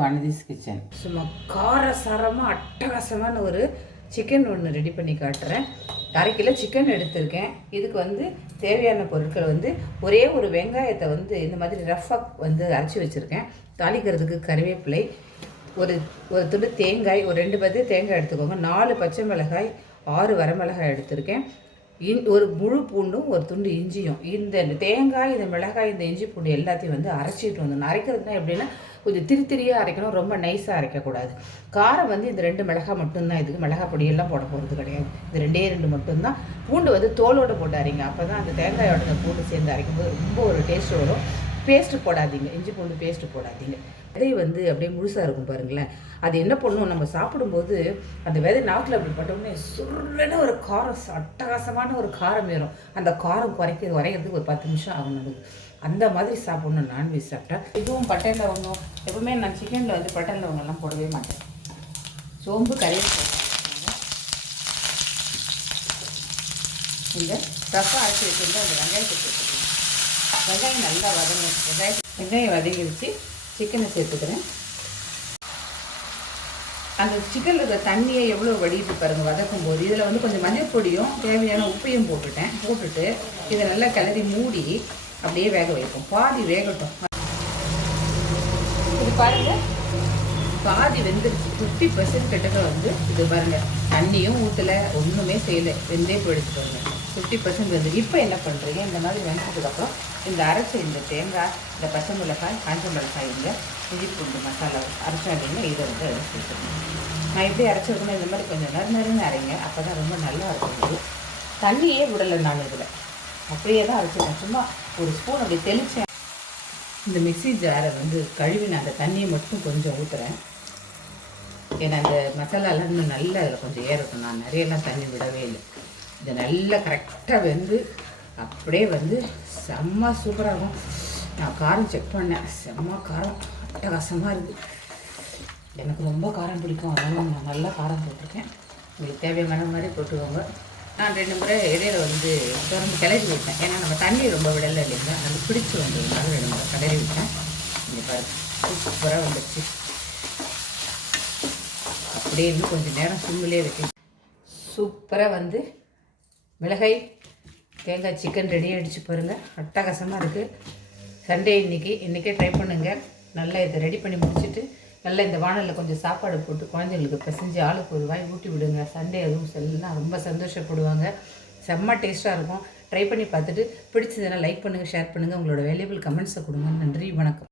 Vanathi's kitchen. சும்மா காரசாரமாக அட்டகாசமான ஒரு சிக்கன் ஒன்று ரெடி பண்ணி காட்டுறேன். 1/2 கிலோ சிக்கன் எடுத்திருக்கேன். இதுக்கு வந்து தேவையான பொருட்கள் வந்து ஒரே ஒரு வெங்காயத்தை வந்து இந்த மாதிரி ரஃபாக வந்து அரைச்சி வச்சுருக்கேன். தாளிக்கிறதுக்கு கறிவேப்பிலை, ஒரு துண்டு தேங்காய், ஒரு 2 பத்து தேங்காய் எடுத்துக்கோங்க, 4 பச்சை மிளகாய், 6 வரமிளகாய் எடுத்திருக்கேன், ஒரு முழு பூண்டும் ஒரு துண்டு இஞ்சியும். இந்த தேங்காய், இந்த மிளகாய், இந்த இஞ்சி பூண்டு எல்லாத்தையும் வந்து அரைச்சிட்டு வந்து அரைக்கிறதுனா எப்படின்னா கொஞ்சம் திரியாக அரைக்கணும், ரொம்ப நைஸாக அரைக்கக்கூடாது. காரம் வந்து இந்த 2 மிளகாய் மட்டும்தான், இதுக்கு மிளகாய் பொடியெல்லாம் போட போகிறது கிடையாது. இது 2 மட்டும்தான். பூண்டு வந்து தோலோடு போட்டு அரைங்க, அப்போ தான் அந்த தேங்காயோட இந்த பூண்டு சேர்ந்து அரைக்கும்போது ரொம்ப ஒரு டேஸ்ட் வரும். பேஸ்ட்டு போடாதீங்க, இஞ்சி பூண்டு பேஸ்ட்டு போடாதீங்க. விதை வந்து அப்படியே முழுசாக இருக்கும் பாருங்களேன். அது என்ன பண்ணும், நம்ம சாப்பிடும்போது அந்த விதை நாக்கில் அப்படி பட்டோடனே சுருன்னு ஒரு காரம், அட்டகாசமான ஒரு காரம் ஏறும். அந்த காரம் குறைக்கிறதுக்கு ஒரு 10 நிமிஷம் ஆகும் நமக்கு. அந்த மாதிரி சாப்பிட்ணும் நான்வெஜ் சாப்பிட்டா. இதுவும் பட்டை லவங்கம், எப்பவுமே நான் சிக்கனில் வந்து பட்டை லவங்கம்லாம் போடவே மாட்டேன். சோம்பு, கறிவேப்பிலை, இந்த ரசம் அரைச்சி வச்சுருந்து அந்த வெங்காயத்தை சேர்த்துக்கலாம். வெங்காயம் நல்லா வதங்கி, வெங்காயம் வதங்கி வச்சு சிக்கனை சேர்த்துக்கிறேன். அந்த சிக்கனில் இருக்கிற தண்ணியை எவ்வளோ வடிட்டு பாருங்கள் வதக்கும் போது. இதில் வந்து கொஞ்சம் மஞ்சள் பொடியும் தேவையான உப்பையும் போட்டுட்டு இதை நல்லா கிளறி மூடி அப்படியே வேக வைப்போம். பாதி வேகட்டும். இது பாருங்கள், பாதி வெந்துருச்சு. 50% கிட்டக்க வந்து இது பாருங்கள், தண்ணியும் ஊற்றலை, ஒன்றுமே செய்யலை, வெந்தே போயிடுச்சு பாருங்கள். 50% வந்து இப்போ என்ன பண்ணுறீங்க, இந்த மாதிரி வெந்ததுக்கப்புறம் இந்த அரைச்ச இந்த தேங்காய், இந்த பச்சை மிளகாய், காஞ்ச மிளகாய், இந்த இஞ்சி பூண்டு மசாலா அரைச்சா அப்படின்னா இதை வந்து சேர்த்துக்கணும். நான் எப்படி அரைச்சிருக்கணும், இந்த மாதிரி கொஞ்சம் நறுநறுன்னு அரைங்க, அப்போ தான் ரொம்ப நல்லா இருக்கும். தண்ணியே விடலை நான் இதில், அப்படியே தான் அரைச்சிருக்கேன். சும்மா ஒரு ஸ்பூன் அப்படி தெளித்தேன். இந்த மிக்ஸி ஜாரை வந்து கழுவின அந்த தண்ணியை மட்டும் கொஞ்சம் ஊற்றுறேன். ஏன்னா அந்த மசாலாலாம் இன்னும் நல்லா அதில் கொஞ்சம் ஏறட்டும். நான் நிறையெல்லாம் தண்ணி விடவே இல்லை. இதை நல்லா கரெக்டாக வெந்து அப்படியே வந்து செம்ம சூப்பராக இருக்கும். நான் காரம் செக் பண்ணேன், செம்ம காரம், அட்டகாசமாக இருக்குது. எனக்கு ரொம்ப காரம் பிடிக்கும், அதனால் நான் நல்லா காரம் போட்டிருக்கேன். உங்களுக்கு தேவையான மாதிரி போட்டுக்கோங்க. நான் 2 முறை இடையில வந்து திறந்து கிளறி விட்டேன். ஏன்னா நம்ம தண்ணி ரொம்ப விடலை இல்லைங்களா, அது பிடிச்சி வந்ததுனால 2 முறை கிளறி விட்டேன். இங்கே பாருங்கள், சூப்பராக வந்துடுச்சு. அப்படியே இன்னும் கொஞ்சம் நேரம் சிம்மிலே வைக்கணும். சூப்பராக வந்து மிளகாய் தேங்காய் சிக்கன் ரெடி ஆகிடுச்சு பாருங்கள், அட்டகாசமாக இருக்குது. சண்டே இன்றைக்கே ட்ரை பண்ணுங்கள். நல்லா இதை ரெடி பண்ணி முடிச்சுட்டு நல்லா இந்த வானலில் கொஞ்சம் சாப்பாடு போட்டு குழந்தைங்களுக்கு பிசைஞ்சு ஆளுக்கு ஒரு வாய் ஊட்டி விடுங்க. சண்டே அதுவும் எல்லாம் ரொம்ப சந்தோஷப்படுவாங்க. செம்ம டேஸ்ட்டாக இருக்கும். ட்ரை பண்ணி பார்த்துட்டு பிடிச்சதுன்னா லைக் பண்ணுங்கள், ஷேர் பண்ணுங்கள், உங்களோட வேல்யூபிள் கமெண்ட்ஸை கொடுங்க. நன்றி, வணக்கம்.